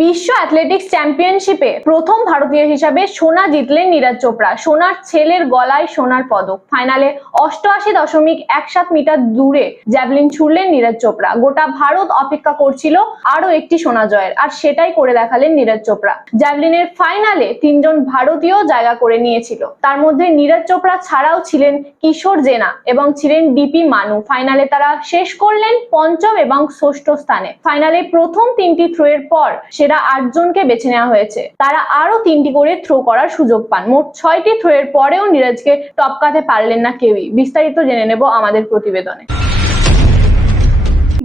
বিশ্ব অ্যাথলেটিক্স চ্যাম্পিয়নশিপে প্রথম ভারতীয় হিসাবে সোনা জিতলেন নীরজ চোপড়া। সোনার ছেলের গলায় সোনার পদক। ফাইনালে অষ্টআশি দশমিক এক সাত মিটার দূরে জ্যাভলিন ছুড়লেন নীরজ চোপড়া। গোটা ভারত অপেক্ষা করছিল আরও একটি সোনা জয়ের। আর সেটাই করে দেখালেন নীরজ চোপড়া। জ্যাভলিনের ফাইনালে তিনজন ভারতীয় জায়গা করে নিয়েছিল। তার মধ্যে নীরজ চোপড়া ছাড়াও ছিলেন কিশোর জেনা এবং ছিলেন ডিপি মানু। ফাইনালে তারা শেষ করলেন পঞ্চম এবং ষষ্ঠ স্থানে। ফাইনালে প্রথম তিনটি থ্রো এর পর সেরা আটজনকে বেছে নেওয়া হয়েছে। তারা আরও তিনটি করে থ্রো করার সুযোগ পান। মোট ছয়টি থ্রো এর পরেও নীরজকে টপকাতে পারলেন না কেউই। বিস্তারিত জেনে নেব আমাদের প্রতিবেদনে।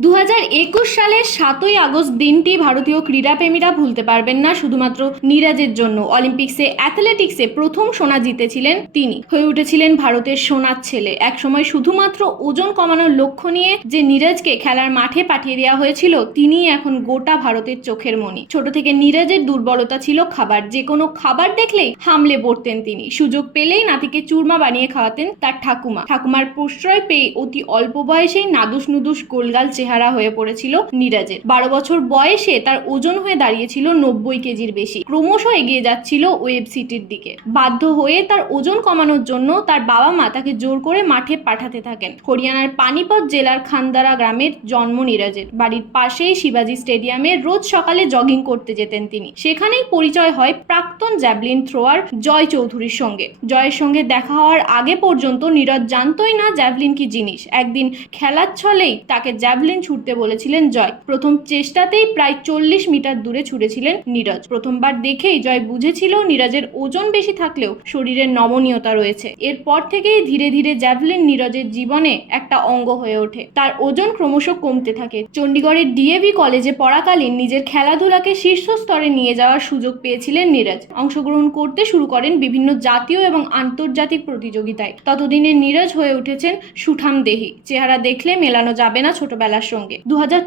দু হাজার একুশ সালের সাতই আগস্ট দিনটি ভারতীয় ক্রীড়াপ্রেমীরা ভুলতে পারবেন না, শুধুমাত্র নীরাজের জন্য। অলিম্পিক্সে অ্যাথলেটিক্সে প্রথম সোনা জিতেছিলেন তিনি। হয়ে উঠেছিলেন ভারতের সোনার ছেলে। একসময় শুধুমাত্র ওজন কমানোর লক্ষ্য নিয়ে যে নীরাজকে খেলার মাঠে পাঠিয়ে দেওয়া হয়েছিল তিনি এখন গোটা ভারতের চোখের মণি। ছোট থেকে নীরাজের দুর্বলতা ছিল খাবার। যে কোনো খাবার দেখলেই হামলে পড়তেন তিনি। সুযোগ পেলেই নাতিকে চুরমা বানিয়ে খাওয়াতেন তার ঠাকুমা। ঠাকুমার প্রশ্রয় পেয়ে অতি অল্প বয়সেই নাদুস নুদুস গোলগাল চেহারা হয়ে পড়েছিল নীরাজের। বারো বছর বয়সে তার ওজন হয়ে দাঁড়িয়েছিল নব্বই কেজির বেশি। ক্রমশ এগিয়ে যাচ্ছিল ওয়েব সিটির দিকে। বাধ্য হয়ে তার ওজন কমানোর জন্য তার বাবা মা তাকে জোর করে মাঠে পাঠাতে থাকেন। হরিয়ানার পানিপত জেলার খান্দারা গ্রামের জন্ম নীরাজের। বাড়ির পাশেই শিবাজি স্টেডিয়ামে রোজ সকালে জগিং করতে যেতেন তিনি। সেখানেই পরিচয় হয় প্রাক্তন জ্যাভলিন থ্রোয়ার জয় চৌধুরীর সঙ্গে। জয়ের সঙ্গে দেখা হওয়ার আগে পর্যন্ত নীরজ জানতই না জ্যাভলিন কি জিনিস। একদিন খেলার ছলেই তাকে জ্যাভলিন ছুটতে বলেছিলেন জয়। প্রথম চেষ্টাতেই প্রায় চল্লিশ মিটার দূরে ছুড়েছিলেন নীরজ। প্রথমবার দেখেই জয় বুঝেছিল নীরজের ওজন বেশি থাকলেও শরীরের নমনীয়তা রয়েছে। এরপর থেকেই ধীরে ধীরে জ্যাভলিন নীরজের জীবনে একটা অঙ্গ হয়ে ওঠে। তার ওজন ক্রমশ কমতে থাকে। চণ্ডীগড়ের ডিএভি কলেজে পড়াকালীন নিজের খেলাধুলাকে শীর্ষ স্তরে নিয়ে যাওয়ার সুযোগ পেয়েছিলেন নীরজ। অংশগ্রহণ করতে শুরু করেন বিভিন্ন জাতীয় এবং আন্তর্জাতিক প্রতিযোগিতায়। ততদিনে নীরজ হয়ে উঠেছেন সুঠাম দেহি। চেহারা দেখলে মেলানো যাবে না ছোটবেলার সঙ্গে। দু হাজার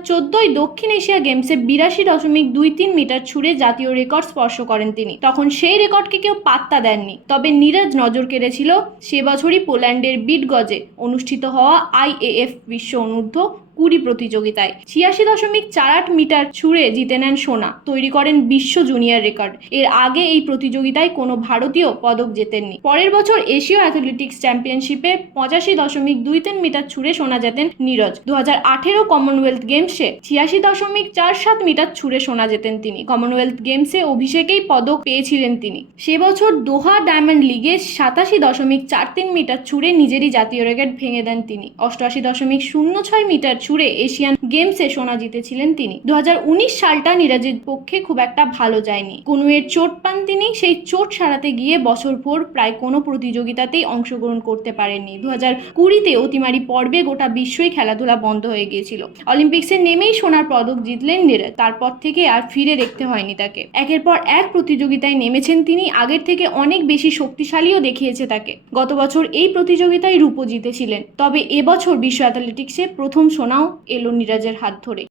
দক্ষিণ এশিয়া গেমসে বিরাশি দশমিক দুই তিন মিটার ছুড়ে জাতীয় রেকর্ড স্পর্শ করেন তিনি। তখন সেই রেকর্ডকে কেউ পাত্তা দেননি। তবে নীরজ নজর কেড়েছিল, সে বছরই পোল্যান্ডের বিটগজে অনুষ্ঠিত হওয়া আইএএফ বিশ্ব অনূর্ধ্ব কুড়ি প্রতিযোগিতায়। ছিয়াশি দশমিক চার আট মিটার ছুঁড়ে জিতে নেন সোনা। তৈরি করেন বিশ্ব জুনিয়র রেকর্ড। এর আগে এই প্রতিযোগিতায় কোনো ভারতীয় পদক জেতেননি। পরের বছর এশীয় অ্যাথলেটিক্স চ্যাম্পিয়নশিপে পঁচাশি দশমিক দুই তিন মিটার ছুঁড়ে সোনা জেতেন নীরজ। দু হাজার আঠেরো কমনওয়েলথ গেমসে ছিয়াশি দশমিক চার সাত মিটার ছুঁড়ে সোনা জেতেন তিনি। কমনওয়েলথ গেমসে অভিষেকেই পদক পেয়েছিলেন তিনি। সে বছর দোহা ডায়মন্ড লিগে সাতাশি দশমিক চার তিন মিটার ছুঁড়ে নিজেরই জাতীয় রেকর্ড ভেঙে দেন তিনি। অষ্টআশি দশমিক শূন্য ছয় মিটার ছুঁড়ে এশিয়ান গেমসে সোনা জিতেছিলেন তিনি। দু হাজার উনিশ সালটা নীরাজের পক্ষে খুব একটা ভালো যায়নি। কনুয়ের চোট পান তিনি, সেই চোট সারাতে গিয়ে বছরভর প্রায় কোনো প্রতিযোগিতাতেই অংশগ্রহণ করতে পারেননি। দু হাজার কুড়িতে অতিমারি পর্বে গোটা বিশ্বই খেলাধুলা বন্ধ হয়ে গিয়েছিল। অলিম্পিক্সে নেমেই সোনার পদক জিতলেন নীরজ। তারপর থেকে আর ফিরে দেখতে হয়নি তাকে। একের পর এক প্রতিযোগিতায় নেমেছেন তিনি, আগের থেকে অনেক বেশি শক্তিশালীও দেখিয়েছে তাকে। গত বছর এই প্রতিযোগিতায় রূপো জিতেছিলেন। তবে এবছর বিশ্ব অ্যাথলেটিক্সে প্রথম সোনাও এলো নীরাজের হাত ধরে।